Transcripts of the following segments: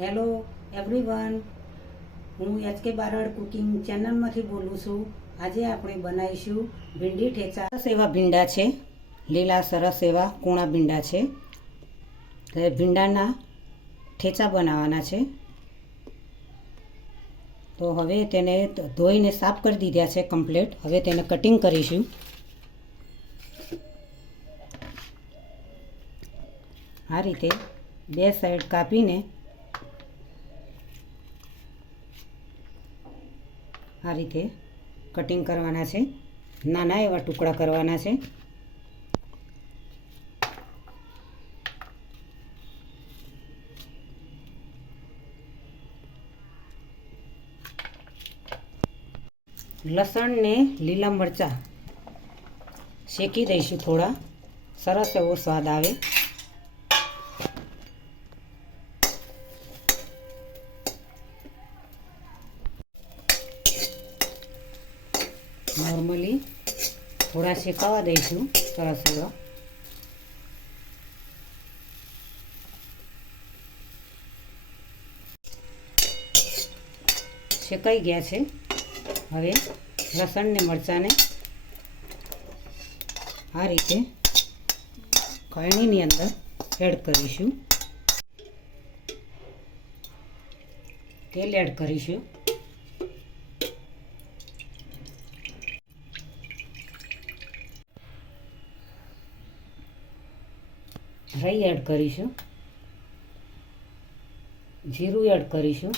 Hello everyone, હું HK Barad cooking ચેનલમાંથી બોલું છું। આજે આપણે બનાવીશું ભીંડી ઠેચા। સરસ એવા ભીંડા છે, લીલા સરસ એવા કૂણા ભીંડા છે। તો ભીંડાના ઠેચા બનાવવાના છે। તો હવે તેને ધોઈને સાફ કરી દીધા છે કમ્પ્લીટ। હવે તેને કટિંગ કરીશું। આ રીતે બે સાઈડ કાપીને આ રીતે કટિંગ કરવાના છે। નાના એવા ટુકડા કરવાના છે। લસણ ને લીલા મરચાં શેકી દઈશું, થોડા સરસ એવો સ્વાદ આવે। નોર્મલી થોડા શેકાવા દઈશું સરસ એવા। શેકાઈ ગયા છે। હવે લસણ ને મરચાંને આ રીતે કળણીની અંદર એડ કરીશું। તેલ એડ કરીશું। રાઈ એડ કરીશું। જીરું એડ કરીશું।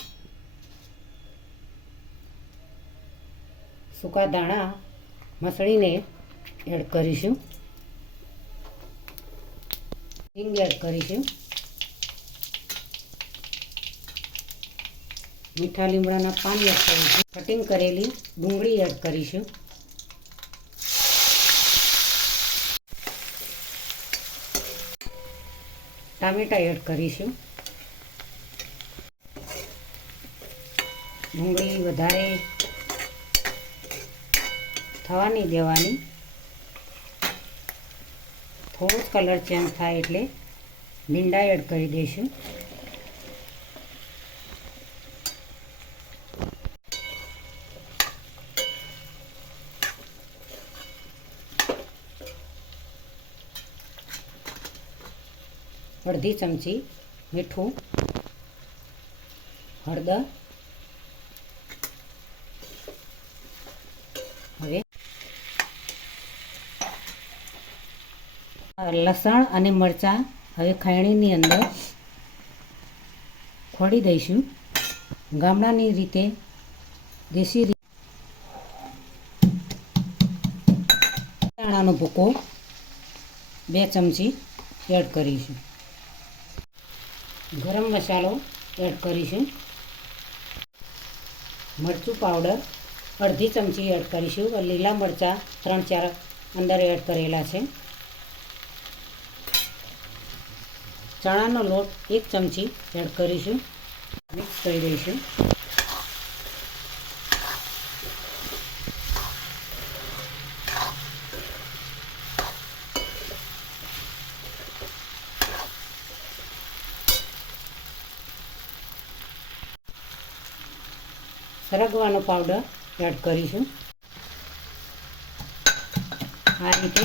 સૂકા દાણા મસળીને એડ કરીશું। હિંગ એડ કરીશું। મીઠા લીમડાના પાન એડ કરીશું। કટિંગ કરેલી ડુંગળી એડ કરીશું। ટામેટાં એડ કરીશું। ડુંગળી વધારે થવા નહીં દેવાની, થોડો જ કલર ચેન્જ થાય એટલે ભીંડા એડ કરી દઈશું। અડધી ચમચી મીઠું, હળદર। હવે લસણ અને મરચાં હવે ખાયણીની અંદર ખોડી દઈશું। ગામડાની રીતે દેશી દાણાનો ભૂકો 2 ચમચી એડ કરીશું। ગરમ મસાલો એડ કરીશું। મરચું પાવડર અડધી ચમચી એડ કરીશું। લીલા મરચાં 3-4 અંદર એડ કરેલા છે। ચણાનો લોટ 1 ચમચી એડ કરીશું। મિક્સ કરી દઈશું। સરગવાનો પાવડર એડ કરીશું। આ રીતે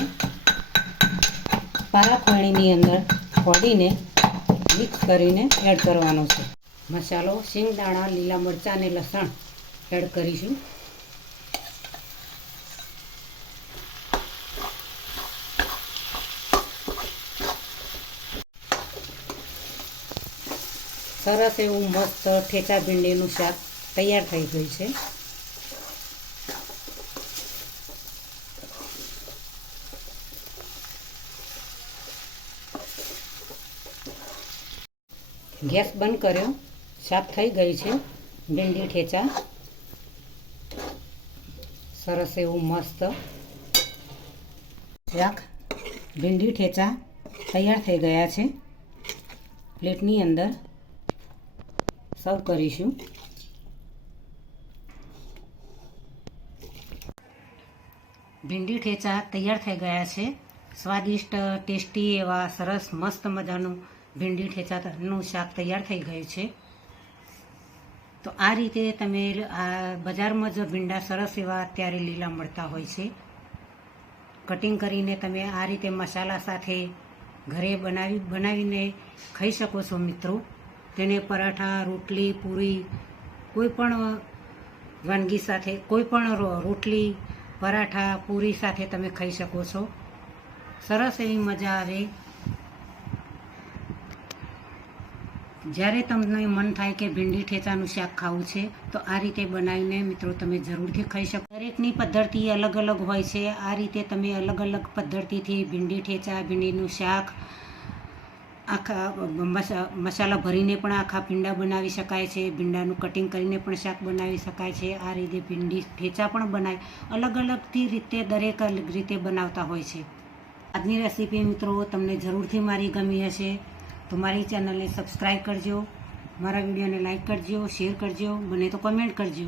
પારાખણીની અંદર ખોડીને મિક્સ કરીને એડ કરવાનો છે। મસાલો શિંગદાણા, લીલા મરચાં અને લસણ એડ કરીશું। સરસ એવું મસ્ત ઠેચા ભીંડીનું શાક તૈયાર થઈ ગયું છે। ગેસ બંધ કર્યો। શાક થઈ ગઈ છે ભીંડી ઠેચા। સરસ એવું મસ્ત શાક ભીંડી ઠેચા તૈયાર થઈ ગયા છે। પ્લેટની અંદર સર્વ કરીશું। ભીંડી ઠેચા તૈયાર થઈ ગયા છે। સ્વાદિષ્ટ ટેસ્ટી એવા સરસ મસ્ત મજાનું ભીંડી ઠેચાનું શાક તૈયાર થઈ ગયું છે। તો આ રીતે તમે આ બજારમાં જ ભીંડા સરસ એવા અત્યારે લીલા મળતા હોય છે. કટિંગ કરીને તમે આ રીતે મસાલા સાથે ઘરે બનાવીને ખાઈ શકો છો મિત્રો. તેને પરાઠા, રોટલી, પૂરી, કોઈ પણ વાનગી સાથે, કોઈ પણ રોટલી, પરાઠા, પૂરી સાથે તમે ખાઈ શકો છો. સરસ એવી મજા આવે. જ્યારે તમને મન થાય કે ભીંડી ઠેચાનું શાક ખાવું છે તો આ રીતે બનાવીને મિત્રો તમે જરૂરથી ખાઈ શકો. દરેકની પદ્ધતિ અલગ અલગ હોય છે. આ રીતે તમે અલગ અલગ પદ્ધતિથી ભીંડી ઠેચા, ભીંડીનું શાક, આખા મસાલા ભરીને પણ આખા ભીંડા બનાવી શકાય છે. ભીંડાનું કટિંગ કરીને પણ શાક બનાવી શકાય છે. આ રીતે ભીંડી ઠેચા પણ બનાય. અલગ અલગથી રીતે દરેક અલગ રીતે બનાવતા હોય છે. આજની રેસીપી મિત્રો તમને જરૂરથી મારી ગમી હશે તો મારી ચેનલને સબસ્ક્રાઈબ કરજો, મારા વિડીયોને લાઈક કરજો, શેર કરજો, બને તો કમેન્ટ કરજો.